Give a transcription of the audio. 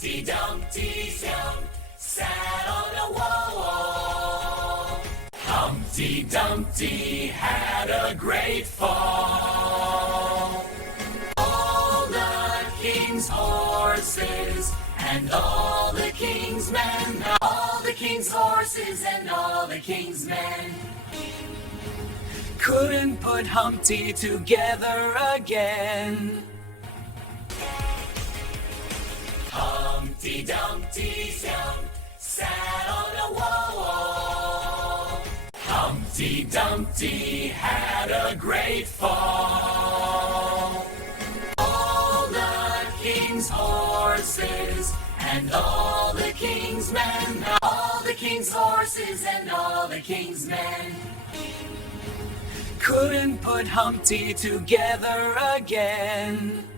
Humpty Dumpty sat on a wall. Humpty Dumpty had a great fall. All the king's horses and all the king's men, all the king's horses and all the king's men couldn't put Humpty together again. Humpty Dumpty sat on a wall. Humpty Dumpty had a great fall. All the king's horses and all the king's men, all the king's horses and all the king's men couldn't put Humpty together again.